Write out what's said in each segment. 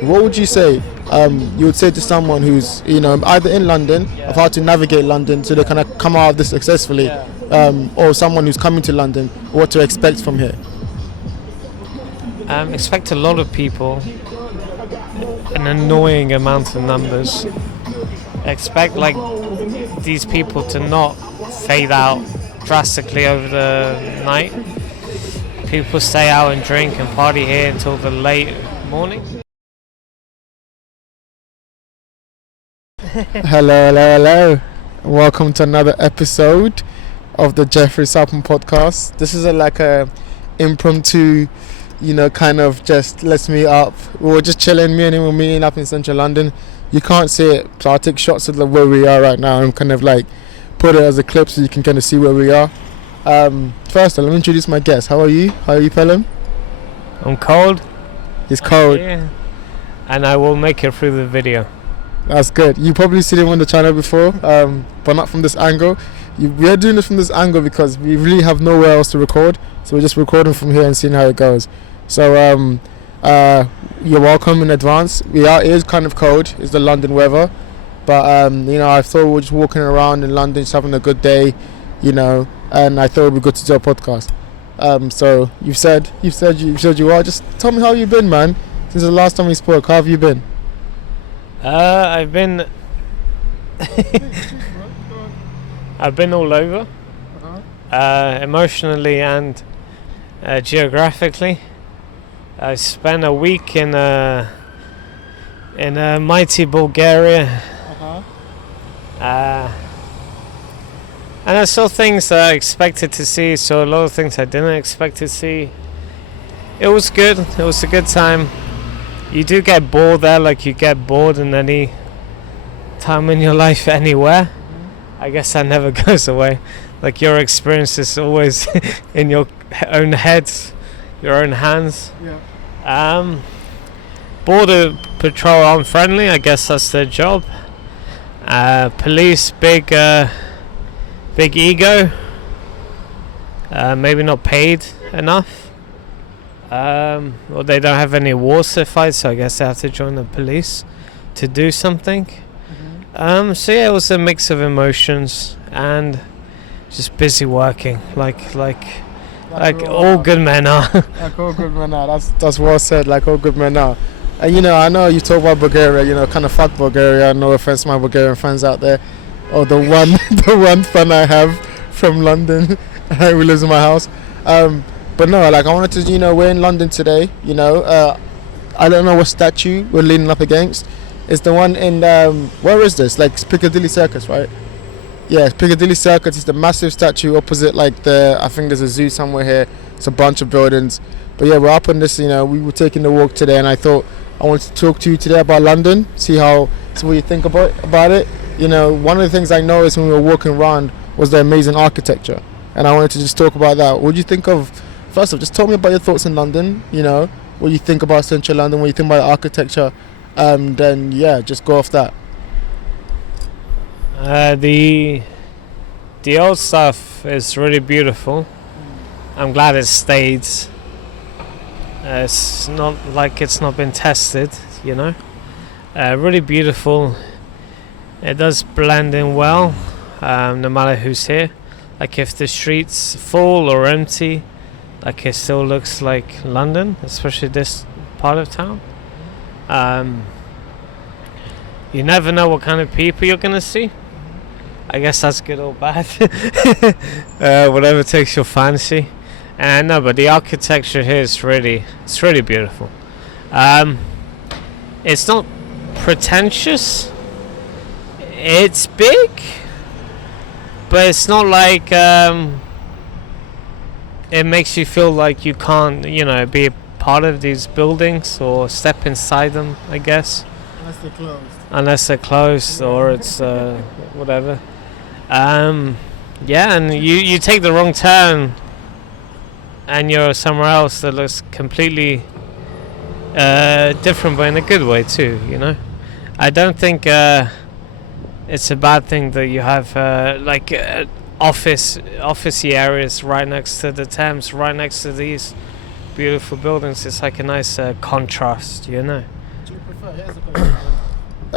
What would you say you would say to someone who's either in London of how to navigate London so they kind of come out of this successfully, or someone who's coming to London, what to expect from here? Expect a lot of people, an annoying amount of numbers. Expect these people to not fade out drastically over the night. People stay out and drink and party here until the late morning. Hello. Welcome to another episode of the Jeoffrey Sarpong podcast. This is a impromptu, kind of just let's meet up. We were just chilling, me and him were meeting up in central London. You can't see it, so I'll take shots of where we are right now and kind of put it as a clip so you can kind of see where we are. First, let me introduce my guest. How are you? How are you, Pellumb? I'm cold. It's cold. Yeah. And I will make it through the video. That's good. You probably seen him on the channel before, but not from this angle. We are doing this from this angle because we really have nowhere else to record, so we're just recording from here and seeing how it goes. So you're welcome in advance. It is kind of cold. It's the London weather, but I thought we were just walking around in London, just having a good day, and I thought it'd be good to do a podcast. So you said you are. Just tell me how you've been, man. Since the last time we spoke, how have you been? I've been all over, emotionally and geographically. I spent a week in a mighty Bulgaria, and I saw things that I expected to see. Saw a lot of things I didn't expect to see. It was good. It was a good time. You do get bored there, like you get bored in any time in your life anywhere. I guess that never goes away. Like your experience is always in your own heads, your own hands. Yeah. Border patrol unfriendly. I guess that's their job. Police big ego. Maybe not paid enough. Well, they don't have any warfare fights, so I guess they have to join the police to do something. So yeah, it was a mix of emotions and just busy working, like all good men are. Like all good men are. That's well said. Like all good men are. And I know you talk about Bulgaria. Kind of fuck Bulgaria. No offense to my Bulgarian fans out there. Or the one fan I have from London who lives in my house. But no, I wanted to, we're in London today, I don't know what statue we're leaning up against. It's the one in, where is this? It's Piccadilly Circus, right? Yeah, it's Piccadilly Circus. It's the massive statue opposite, I think there's a zoo somewhere here. It's a bunch of buildings. But yeah, we're up on this, we were taking the walk today, and I thought I wanted to talk to you today about London, see what you think about it. One of the things I noticed when we were walking around was the amazing architecture. And I wanted to just talk about that. What do you think of... First off, just tell me about your thoughts in London, what you think about central London, what you think about architecture, then yeah, just go off that. The old stuff is really beautiful. I'm glad it stayed. It's not like it's not been tested, really beautiful. It does blend in well, no matter who's here. If the street's full or empty, it still looks like London, especially this part of town. You never know what kind of people you're gonna see. I guess that's good or bad. Whatever takes your fancy. And no, but the architecture here is really beautiful. It's not pretentious. It's big, but it's not like it makes you feel like you can't, be a part of these buildings or step inside them, I guess. Unless they're closed or it's whatever. Yeah, and you take the wrong turn and you're somewhere else that looks completely different, but in a good way too, I don't think it's a bad thing that you have officey areas right next to the Thames, right next to these beautiful buildings. It's like a nice contrast, Do you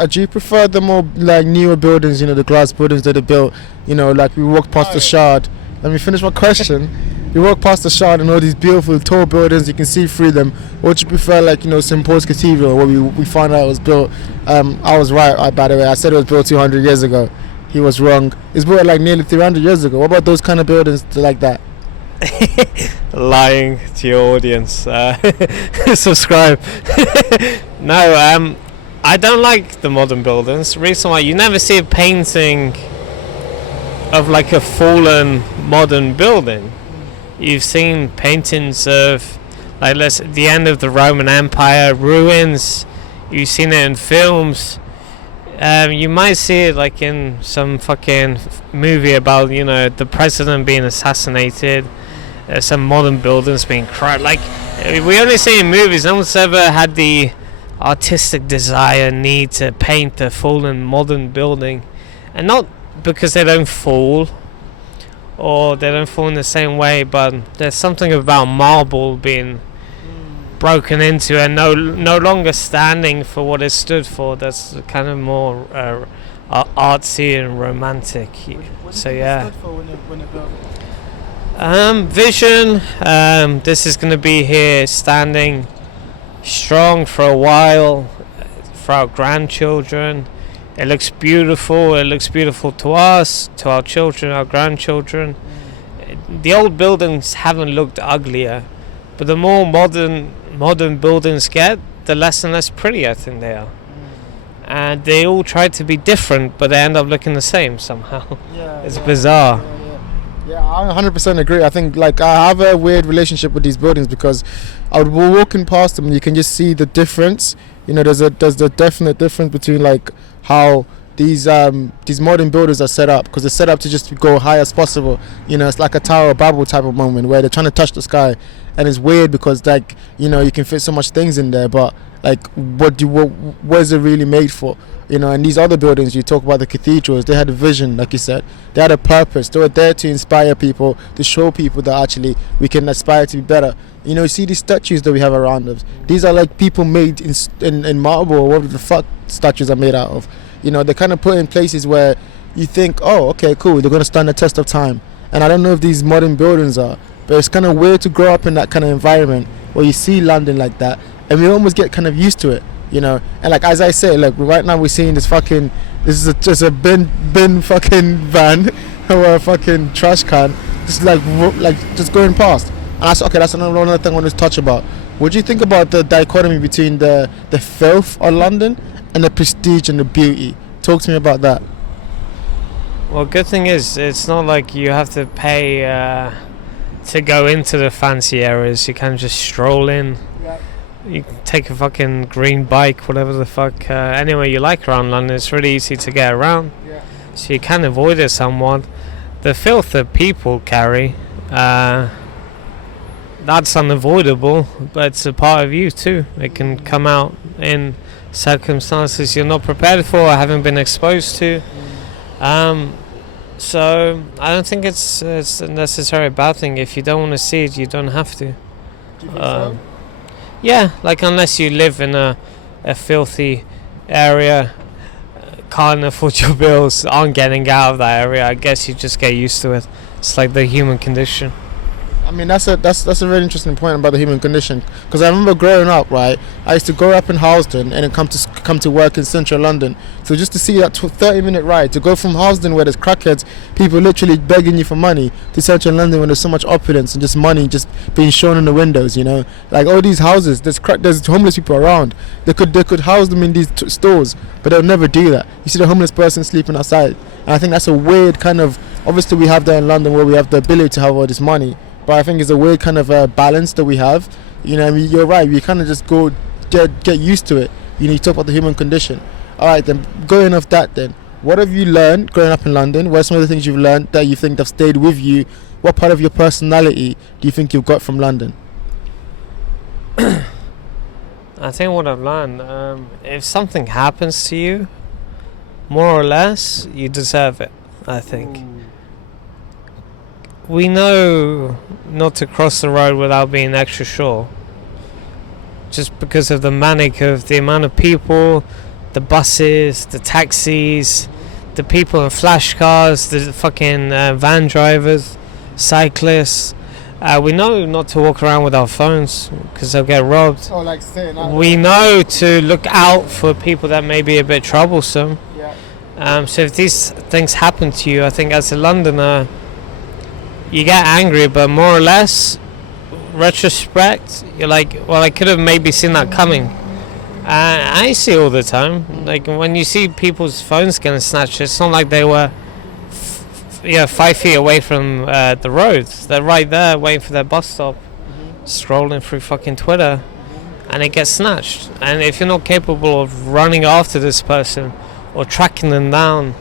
Do you prefer the more like newer buildings, the glass buildings that are built, like we walk past the Shard? Let me finish my question. You walk past the Shard and all these beautiful tall buildings, you can see through them. Or would you prefer like, St. Paul's Cathedral, where we found out it was built, I was right, by the way, I said it was built 200 years ago. He was wrong. It's built like nearly 300 years ago. What about those kind of buildings like that? Lying to your audience. Subscribe. No, I don't like the modern buildings. The reason why you never see a painting of like a fallen modern building. You've seen paintings of like the end of the Roman Empire, ruins. You've seen it in films. You might see it like in some fucking movie about the president being assassinated. Some modern buildings being cried. Like we only see in movies. No one's ever had the artistic desire, need to paint a fallen modern building, and not because they don't fall or they don't fall in the same way, but there's something about marble being broken into and no longer standing for what it stood for. That's kind of more artsy and romantic. So yeah. Vision. This is going to be here standing strong for a while for our grandchildren. It looks beautiful. It looks beautiful to us, to our children, our grandchildren. The old buildings haven't looked uglier, but the more modern buildings get, the less and less pretty I think they are. And they all try to be different, but they end up looking the same somehow. It's bizarre. Yeah, I 100% agree. I think like I have a weird relationship with these buildings because I would be walking past them and you can just see the difference. There's a definite difference between like how these modern buildings are set up, because they're set up to just go high as possible. It's like a Tower of Babel type of moment where they're trying to touch the sky, and it's weird because like you can fit so much things in there, but like what is it really made for? And these other buildings, you talk about the cathedrals, they had a vision, like you said. They had a purpose. They were there to inspire people, to show people that actually we can aspire to be better. You see these statues that we have around us. These are like people made in marble, or whatever the fuck statues are made out of. They're kind of put in places where you think, oh, okay, cool, they're going to stand the test of time. And I don't know if these modern buildings are, but it's kind of weird to grow up in that kind of environment where you see London like that, and we almost get kind of used to it. And like as I say, look, right now we're seeing this is just a bin fucking van or a fucking trash can, just just going past. And that's another thing I want to touch about. What do you think about the dichotomy between the filth of London and the prestige and the beauty? Talk to me about that. Well, good thing is it's not like you have to pay to go into the fancy areas. You can just stroll in. Yeah. You can take a fucking green bike, whatever the fuck, anywhere you like around London. It's really easy to get around, so you can avoid it somewhat. The filth that people carry, that's unavoidable, but it's a part of you too. It can come out in circumstances you're not prepared for or haven't been exposed to. So I don't think it's necessarily a bad thing. If you don't want to see it, you don't have to. Do you think so? Yeah, like unless you live in a filthy area, can't afford your bills, aren't getting out of that area, I guess you just get used to it. It's like the human condition. I mean, that's a really interesting point about the human condition, because I remember growing up, right, I used to grow up in Harlesden and then come to work in central London. So just to see that 30-minute ride, to go from Harlesden where there's crackheads, people literally begging you for money, to central London where there's so much opulence and just money just being shown in the windows, like all these houses, there's homeless people around. They could house them in these stores, but they'll never do that. You see the homeless person sleeping outside, and I think that's a weird kind of, obviously we have that in London where we have the ability to have all this money. But I think it's a weird kind of balance that we have. I mean, you're right. We kind of just get used to it. You talk about the human condition. All right, then going off that, then what have you learned growing up in London? What are some of the things you've learned that you think have stayed with you? What part of your personality do you think you've got from London? I think what I've learned, if something happens to you, more or less, you deserve it. I think. We know not to cross the road without being extra sure. just because of the manic of the amount of people, the buses, the taxis, the people in flash cars, the fucking van drivers, cyclists. We know not to walk around with our phones because they'll get robbed. Oh, like staying out. We know to look out for people that may be a bit troublesome. Yeah. So if these things happen to you, I think as a Londoner, you get angry, but more or less, retrospect, you're like, well, I could have maybe seen that coming. I see all the time. Like when you see people's phones getting snatched, it's not like they were 5 feet away from the road. They're right there waiting for their bus stop, scrolling through fucking Twitter, and it gets snatched. And if you're not capable of running after this person or tracking them down,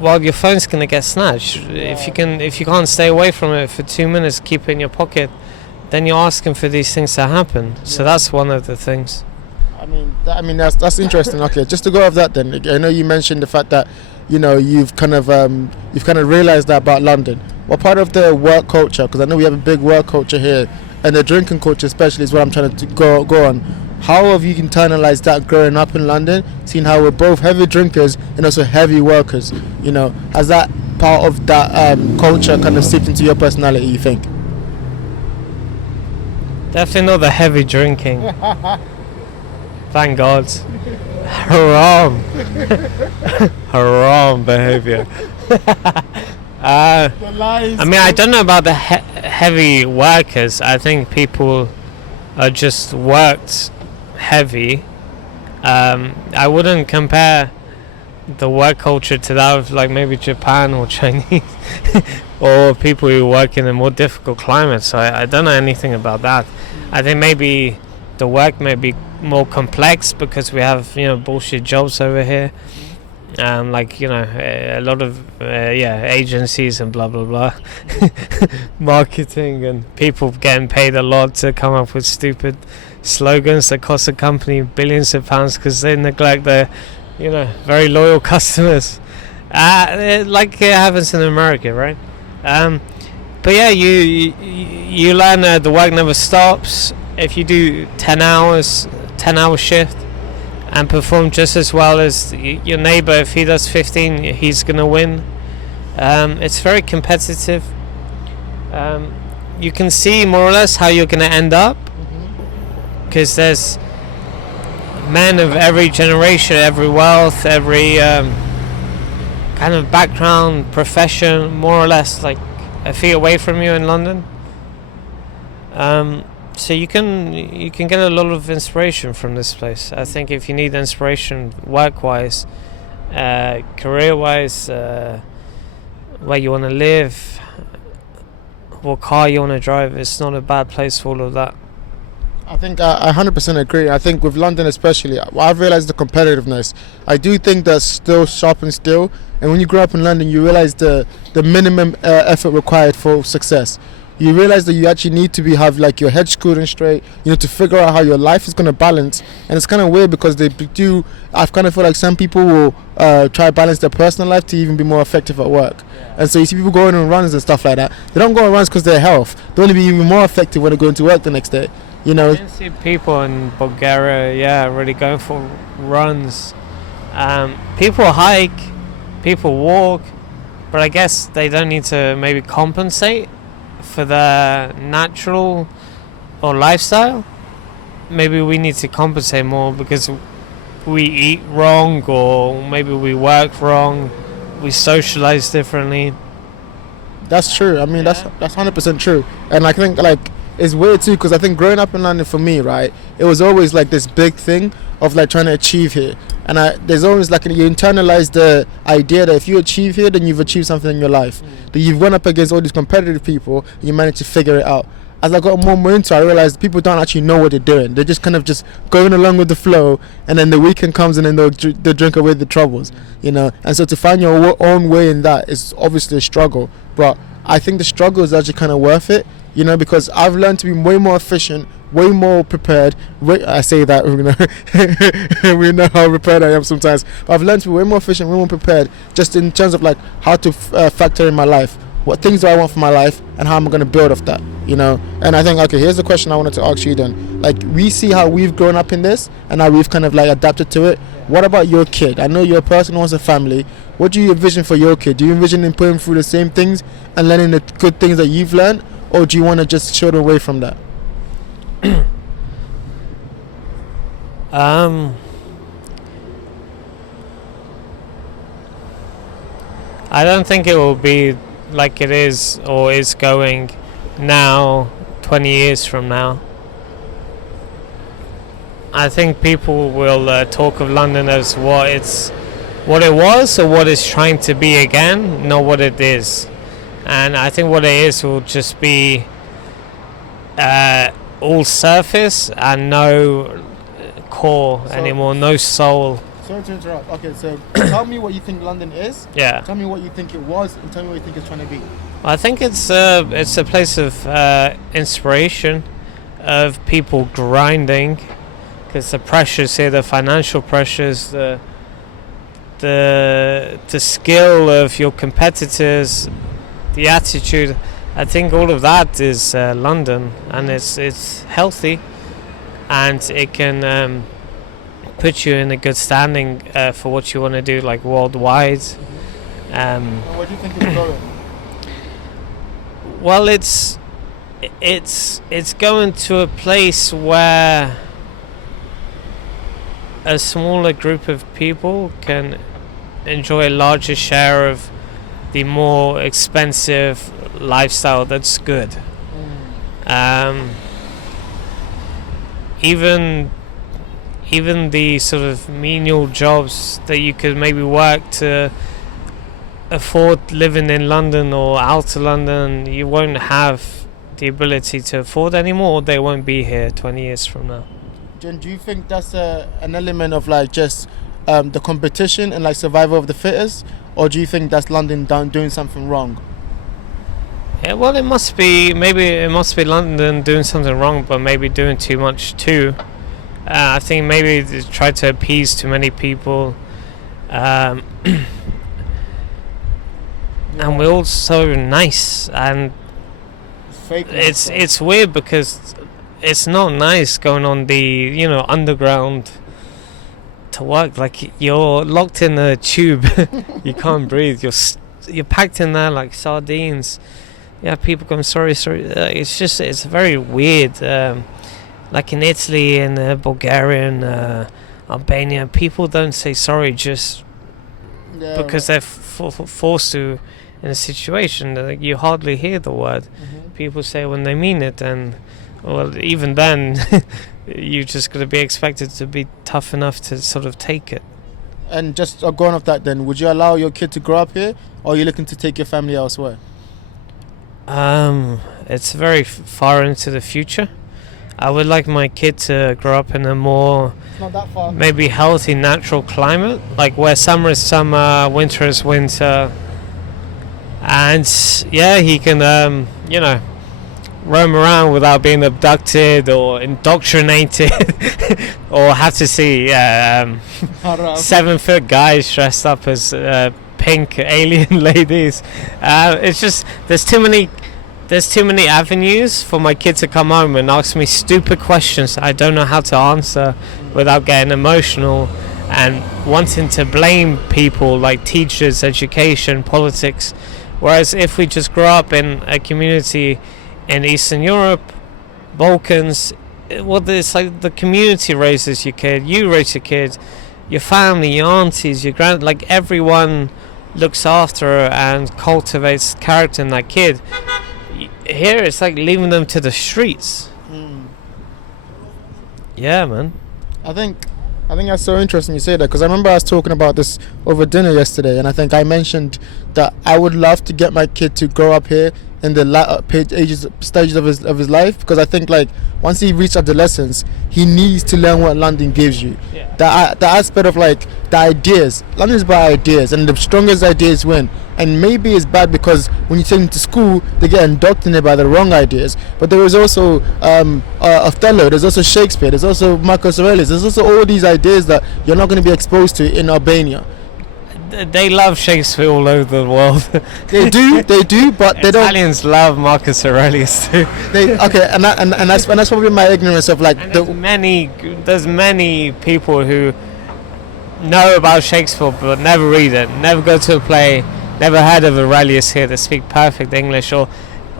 well, your phone's gonna get snatched. If you can't stay away from it for 2 minutes, keep it in your pocket, then you're asking for these things to happen. So that's one of the things. I mean, that's interesting. Okay, just to go off that, then I know you mentioned the fact that you've kind of realized that about London. What part of the work culture? Because I know we have a big work culture here, and the drinking culture especially is what I'm trying to go on. How have you internalized that growing up in London, seeing how we're both heavy drinkers and also heavy workers? Has that part of that culture kind of seeped into your personality, you think? Definitely not the heavy drinking. Thank God. Haram. Haram behavior. I mean, I don't know about the heavy workers. I think people are just worked heavy. I wouldn't compare the work culture to that of like maybe Japan or Chinese or people who work in a more difficult climate. So I don't know anything about that. I think maybe the work may be more complex because we have bullshit jobs over here, like a lot of agencies and blah blah blah, marketing and people getting paid a lot to come up with stupid slogans that cost the company billions of pounds because they neglect their very loyal customers, like it happens in America, right? But yeah, you learn the work never stops. If you do 10-hour shift and perform just as well as your neighbor, if he does 15, he's gonna win. It's very competitive. You can see more or less how you're gonna end up because there's men of every generation, every wealth, every kind of background, profession, more or less like a feet away from you in London. So you can get a lot of inspiration from this place. I think if you need inspiration work-wise, career-wise, where you want to live, what car you want to drive, it's not a bad place for all of that. I think I 100% agree. I think with London especially, I've realised the competitiveness. I do think that's still sharp and still. And when you grow up in London, you realise the minimum effort required for success. You realise that you actually need to have like your head screwed in straight, to figure out how your life is going to balance. And it's kind of weird because I've kind of feel like some people will try to balance their personal life to even be more effective at work. And so you see people going on runs and stuff like that. They don't go on runs because of their health. They want to be even more effective when they go into work the next day. I can see people in Bulgaria, really going for runs. People hike, people walk, but I guess they don't need to maybe compensate for their natural or lifestyle. Maybe we need to compensate more because we eat wrong, or maybe we work wrong, we socialize differently. That's true. I mean, that's 100% true. And I think it's weird too because I think growing up in London for me, right, it was always like this big thing of like trying to achieve here. And there's always like you internalize the idea that if you achieve here, then you've achieved something in your life. That you've gone up against all these competitive people and you managed to figure it out. As I got more and more into it, I realized people don't actually know what they're doing. They're just kind of just going along with the flow, and then the weekend comes and then they'll drink away the troubles, And so to find your own way in that is obviously a struggle. But I think the struggle is actually kind of worth it, because I've learned to be way more efficient, way more prepared. I say that, we know how prepared I am sometimes. But I've learned to be way more efficient, way more prepared, just in terms of like how to factor in my life. what things do I want for my life, and how am I going to build off that, you know? And I think, okay, here's the question I wanted to ask you then. Like, we see how we've grown up in this, and how we've kind of like adapted to it. What about your kid? I know you're a person who wants a family. What do you envision for your kid? Do you envision him putting through the same things and learning the good things that you've learned, or do you want to just show them away from that? I don't think it will be like it is or is going now, 20 years from now. I think people will talk of London as what it was or what it's trying to be again, not what it is. And I think what it is will just be all surface and no core anymore, no soul. Sorry to interrupt. Okay, so tell me what you think London is. Yeah. Tell me what you think it was, and tell me what you think it's trying to be. I think it's a place of inspiration, of people grinding, because the pressures here, the financial pressures, the skill of your competitors, the attitude. I think all of that is London, and it's healthy, and it can put you in a good standing for what you want to do, like worldwide. Where do you think it's going? Well, it's going to a place where a smaller group of people can enjoy a larger share of the more expensive lifestyle that's good. Even the sort of menial jobs that you could maybe work to afford living in London or out of London, you won't have the ability to afford anymore. They won't be here 20 years from now. Jen, do you think that's an element of like just the competition and like survival of the fittest, or do you think that's London doing something wrong? Yeah, well, it must be London doing something wrong, but maybe doing too much too. I think maybe they try to appease too many people, and we're all so nice, and it's weird because it's not nice going on the underground to work. Like, you're locked in a tube, you can't breathe. You're packed in there like sardines. Yeah, people going sorry. It's very weird. Like in Italy and Bulgaria and Albania, people don't say sorry just because they're forced to in a situation. Like, you hardly hear the word. People say when they mean it, and well, even then, you just got to be expected to be tough enough to sort of take it. And just going off that, then, would you allow your kid to grow up here, or are you looking to take your family elsewhere? It's very far into the future. I would like my kid to grow up in a more maybe healthy, natural climate, like where summer is summer, winter is winter, and yeah, he can roam around without being abducted or indoctrinated or have to see 7-foot guys dressed up as pink alien ladies. It's just there's too many avenues for my kid to come home and ask me stupid questions I don't know how to answer without getting emotional and wanting to blame people like teachers, education, politics. Whereas if we just grow up in a community in Eastern Europe, Balkans, well, it's like the community raises your kid, you raise your kid, your family, your aunties, your grand, like everyone looks after and cultivates character in that kid. Here it's like leaving them to the streets. Yeah, man. I think that's so interesting you say that, because I remember I was talking about this over dinner yesterday, and I think I mentioned that I would love to get my kid to grow up here in the stages of his life, because I think like once he reaches adolescence, he needs to learn what London gives you. Yeah. The aspect of like the ideas. London is about ideas, and the strongest ideas win. And maybe it's bad because when you take them to school, they get indoctrinated by the wrong ideas. But there is also Othello, there's also Shakespeare, there's also Marcus Aurelius, there's also all these ideas that you're not going to be exposed to in Albania. They love Shakespeare all over the world. They do, but they don't. Italians love Marcus Aurelius too. Okay, and that's probably my ignorance of like And there's many people who know about Shakespeare but never read it, never go to a play, never heard of Aurelius here that speak perfect English or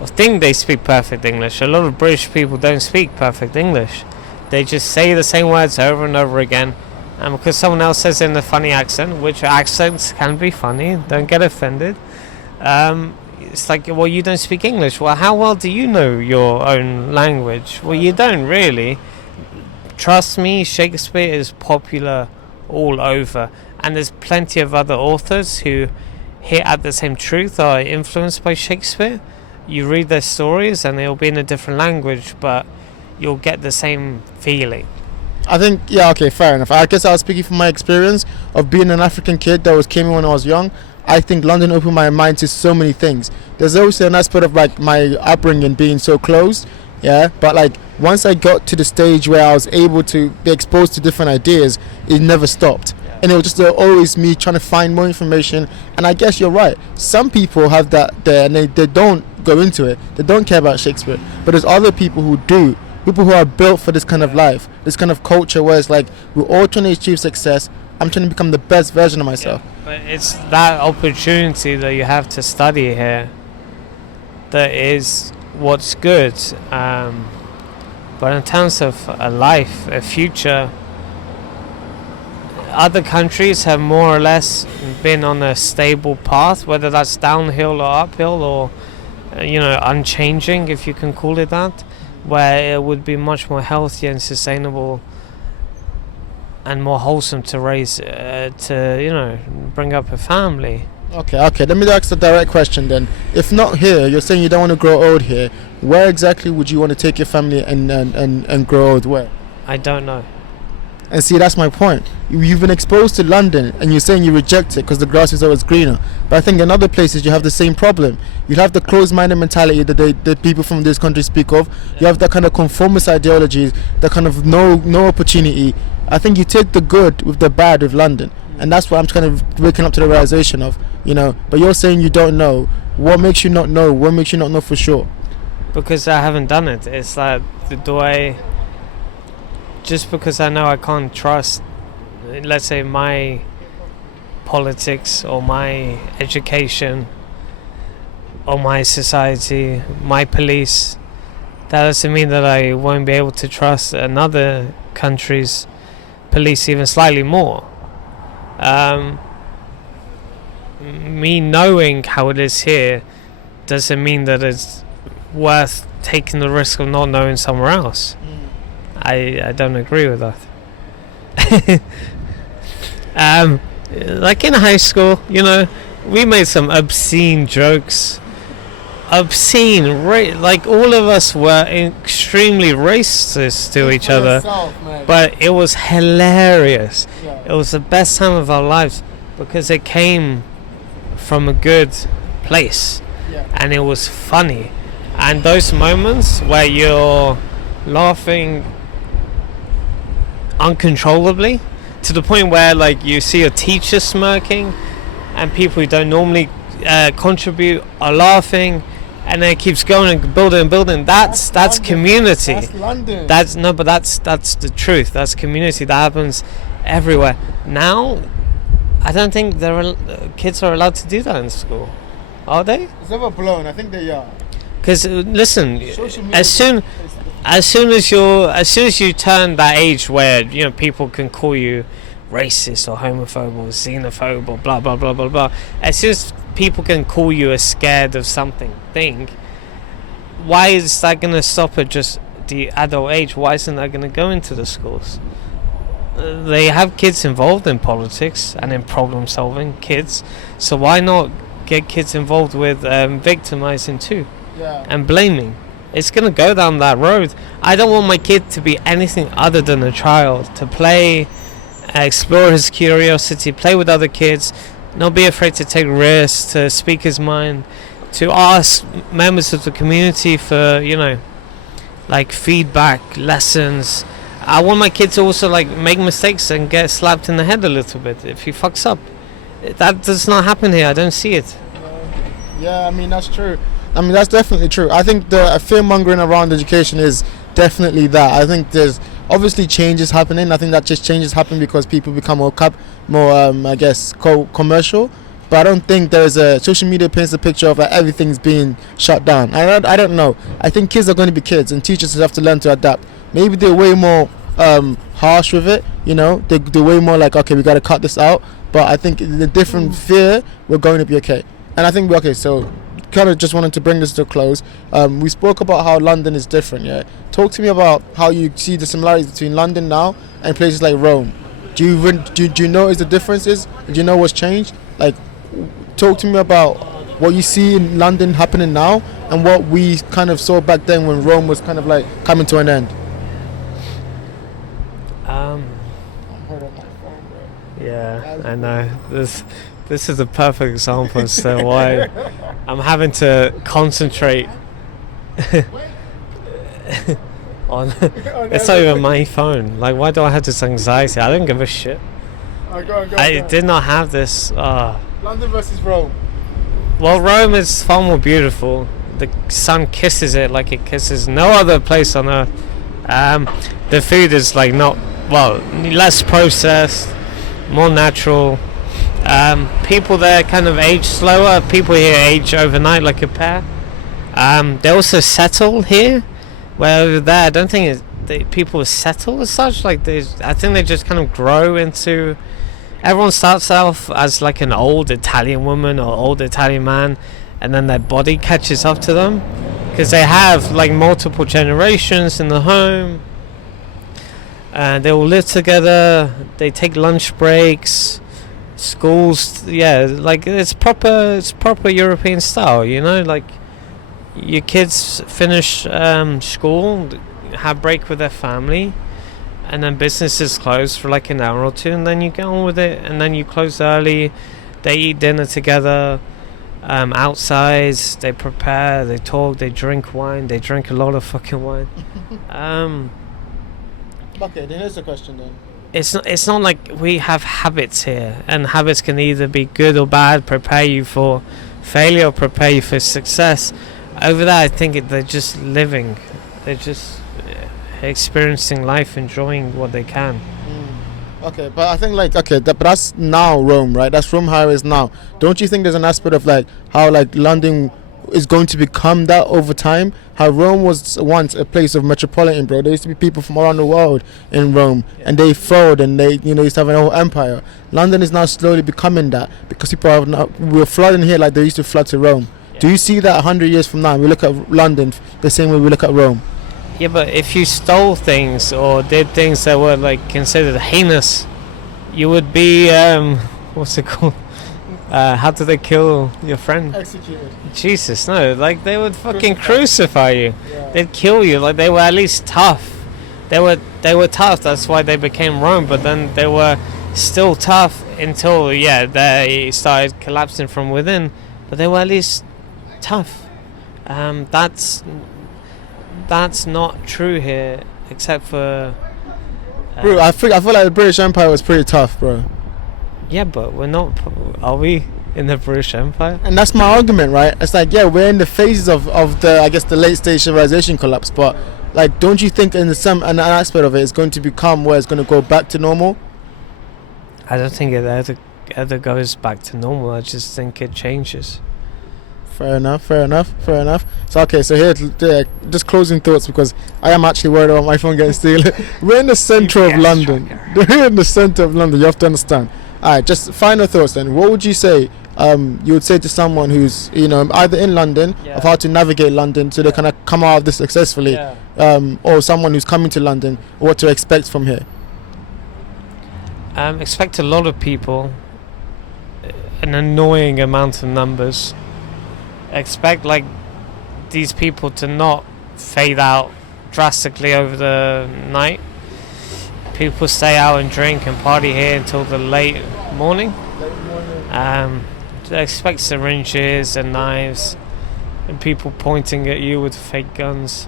think they speak perfect English. A lot of British people don't speak perfect English. They just say the same words over and over again. And because someone else says it in a funny accent, which accents can be funny, don't get offended. It's like, well, you don't speak English. Well, how well do you know your own language? Well, you don't really. Trust me, Shakespeare is popular all over. And there's plenty of other authors who hit at the same truth, are influenced by Shakespeare. You read their stories and they'll be in a different language, but you'll get the same feeling. I think, yeah, okay, fair enough. I guess I was speaking from my experience of being an African kid that came in when I was young. I think London opened my mind to so many things. There's also an aspect of like my upbringing being so closed, yeah. But like once I got to the stage where I was able to be exposed to different ideas, it never stopped. And it was just always me trying to find more information. And I guess you're right. Some people have that there and they don't go into it. They don't care about Shakespeare. But there's other people who do. People who are built for this kind of life, this kind of culture where it's like we're all trying to achieve success. I'm trying to become the best version of myself. Yeah, but it's that opportunity that you have to study here that is what's good. But in terms of a life, a future, other countries have more or less been on a stable path, whether that's downhill or uphill or unchanging, if you can call it that, where it would be much more healthy and sustainable and more wholesome to raise, bring up a family. Okay. Let me ask the direct question then. If not here, you're saying you don't want to grow old here. Where exactly would you want to take your family and grow old? Where? I don't know. And see, that's my point. You've been exposed to London and you're saying you reject it because the grass is always greener. But I think in other places you have the same problem. You have the closed-minded mentality that the people from this country speak of. You have that kind of conformist ideology, that kind of no opportunity. I think you take the good with the bad with London. And that's what I'm kind of waking up to the realization of, But you're saying you don't know. What makes you not know? What makes you not know for sure? Because I haven't done it. It's like, just because I know I can't trust, let's say, my politics or my education or my society, my police, that doesn't mean that I won't be able to trust another country's police even slightly more. Me knowing how it is here doesn't mean that it's worth taking the risk of not knowing somewhere else. I don't agree with that. Like in high school, we made some obscene jokes. Like all of us were extremely racist to each other, but it was hilarious. Yeah. It was the best time of our lives because it came from a good place, and it was funny. And those moments where you're laughing uncontrollably to the point where like you see a teacher smirking and people who don't normally contribute are laughing, and then it keeps going and building. That's community. That's London. That's the truth. That's community. That happens everywhere. Now I don't think kids are allowed to do that in school, are they? It's overblown. I think they are. Because listen, as soon as you turn that age where people can call you racist or homophobe or xenophobe or blah blah blah blah blah, as soon as people can call you a scared of something thing, why is that going to stop at just the adult age? Why isn't that going to go into the schools? They have kids involved in politics and in problem solving, kids, so why not get kids involved with victimizing too? Yeah. And blaming. It's going to go down that road. I don't want my kid to be anything other than a child, to play, explore his curiosity, play with other kids, not be afraid to take risks, to speak his mind, to ask members of the community for, like feedback, lessons. I want my kid to also like make mistakes and get slapped in the head a little bit if he fucks up. That does not happen here. I don't see it. Yeah, I mean that's true. I mean that's definitely true. I think the fear mongering around education is definitely that. I think there's obviously changes happening. I think that just changes happen because people become more I guess commercial. But I don't think there's a social media paints a picture of like everything's being shut down. I don't know. I think kids are going to be kids, and teachers have to learn to adapt. Maybe they're way more harsh with it. You know, they're way more like, okay, we got to cut this out. But I think in the different fear, we're going to be okay. And I think so kind of just wanted to bring this to a close. We spoke about how London is different. Yeah, talk to me about how you see the similarities between London now and places like Rome. Do you notice the differences? Do you know what's changed? Like, talk to me about what you see in London happening now and what we kind of saw back then when Rome was kind of like coming to an end. Yeah, I know. This is a perfect example as to why I'm having to concentrate on. It's not even my phone. Like, why do I have this anxiety? I don't give a shit. I did not have this. London versus Rome. Well, Rome is far more beautiful. The sun kisses it like it kisses no other place on earth. The food is like less processed, more natural. People there kind of age slower. People here age overnight like a pear. They also settle here, where over there I don't think people settle as such. Like I think they just kind of grow into. Everyone starts off as like an old Italian woman or old Italian man, and then their body catches up to them because they have like multiple generations in the home. They all live together. They take lunch breaks. Schools, like it's proper European style, you know, like your kids finish school, have break with their family, and then businesses close for like an hour or two, and then you get on with it, and then you close early. They eat dinner together outside. They prepare, they talk, they drink wine. They drink a lot of fucking wine. Okay, then here's the question then. It's not like we have habits here, and habits can either be good or bad, prepare you for failure or prepare you for success. Over there, I think they're just living. They're just experiencing life, enjoying what they can. Okay, but I think but that's now Rome, right? That's Rome how it is now. Don't you think there's an aspect of like how like London is going to become that over time? How Rome was once a place of metropolitan, bro. There used to be people from around the world in Rome, and they flowed, and they used to have an whole empire. London is now slowly becoming that because people we're flooding here like they used to flood to Rome. Yeah. Do you see that 100 years from now we look at London the same way we look at Rome? Yeah, but if you stole things or did things that were like considered heinous, you would be what's it called? How did they kill your friend? Executed. Jesus, no! Like they would fucking crucify you. Yeah. They'd kill you. Like they were at least tough. They were tough. That's why they became Rome. But then they were still tough until they started collapsing from within. But they were at least tough. That's not true here, except for. Bro, I feel like the British Empire was pretty tough, bro. Yeah, but we're not. Are we in the British Empire? And that's my argument, right? It's like, we're in the phases of the, I guess, the late stage civilization collapse. But like, don't you think an aspect of it is going to become where it's going to go back to normal? I don't think it ever goes back to normal. I just think it changes. Fair enough. So here, just closing thoughts, because I am actually worried about my phone getting stolen. We're in the center of London. We're in the center of London. You have to understand. Alright, just final thoughts then. What would you say you would say to someone who's either in London of how to navigate London so they kind of come out of this successfully, or someone who's coming to London, what to expect from here? Expect a lot of people, an annoying amount of numbers. Expect like these people to not fade out drastically over the night. People stay out and drink and party here until the late morning. Expect syringes and knives and people pointing at you with fake guns.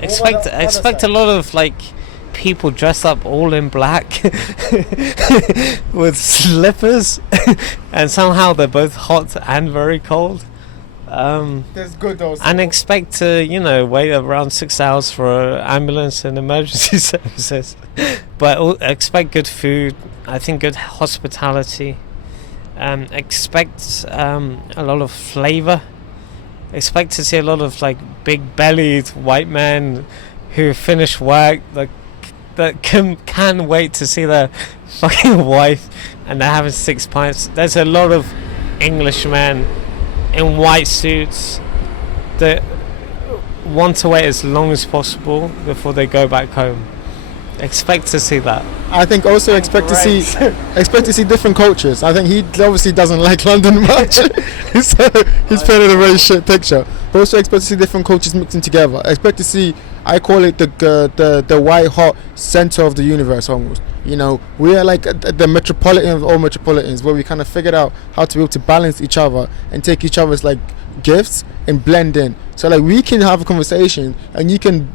Expect a lot of like people dressed up all in black with slippers, and somehow they're both hot and very cold. That's good also. And expect to, wait around 6 hours for an ambulance and emergency services. But expect good food, I think good hospitality. Expect a lot of flavor. Expect to see a lot of like big-bellied white men who finish work that can wait to see their fucking wife, and they're having 6 pints. There's a lot of Englishmen in white suits that want to wait as long as possible before they go back home. Expect to see that. I think also expect to see different cultures. I think he obviously doesn't like London much, so he's painted a very shit picture. But also expect to see different cultures mixing together. Expect to see, I call it the white hot center of the universe almost. We are like the metropolitan of all metropolitans, where we kind of figured out how to be able to balance each other and take each other's like gifts and blend in. So like we can have a conversation, and you can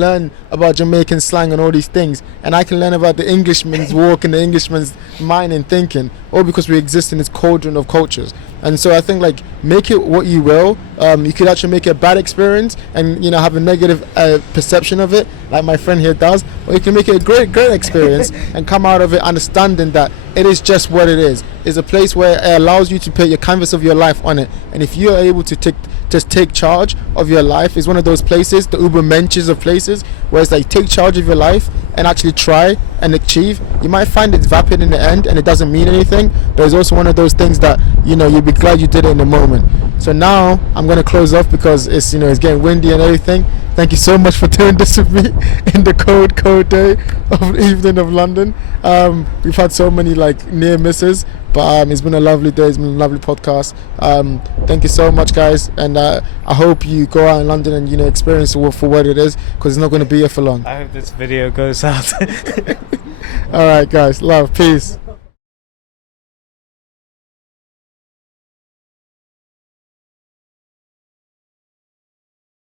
learn about Jamaican slang and all these things, and I can learn about the Englishman's walk and the Englishman's mind and thinking, all because we exist in this cauldron of cultures. And so I think like make it what you will. You could actually make it a bad experience and have a negative perception of it, like my friend here does, or you can make it a great experience and come out of it understanding that it is just what it is. It's a place where it allows you to put your canvas of your life on it, and if you're able to take charge of your life, it's one of those places, the uber mentions of places, where it's like take charge of your life and actually try and achieve. You might find it's vapid in the end and it doesn't mean anything, but it's also one of those things that you'll be glad you did it in the moment. So now I'm going to close off because it's it's getting windy and everything. Thank you so much for doing this with me in the cold day of evening of London. We've had so many like near misses, but it's been a lovely day. It's been a lovely podcast. Thank you so much, guys, and I hope you go out in London and experience it for what it is, because it's not going to be here for long. I hope this video goes out. All right, guys, love, peace.